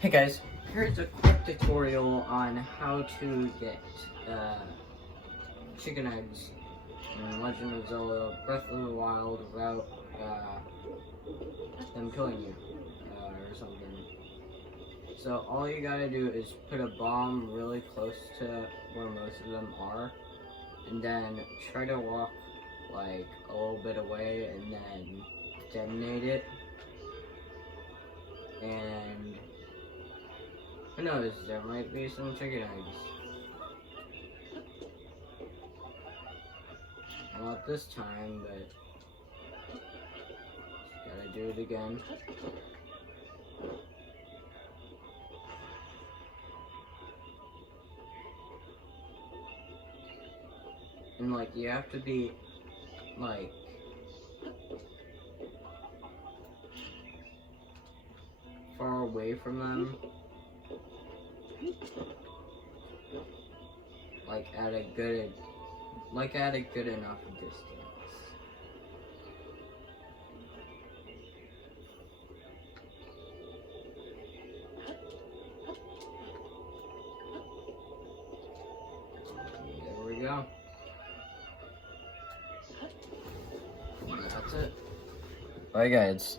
Hey guys, here's a quick tutorial on how to get chicken eggs in Legend of Zelda Breath of the Wild without them killing you or something. So all you gotta do is put a bomb really close to where most of them are, and then try to walk like a little bit away and then detonate it. And who knows, there might be some chicken eggs. Not this time, but gotta do it again. And like, you have to be like far away from them, like at a good enough distance. There we go. And that's it. Bye guys.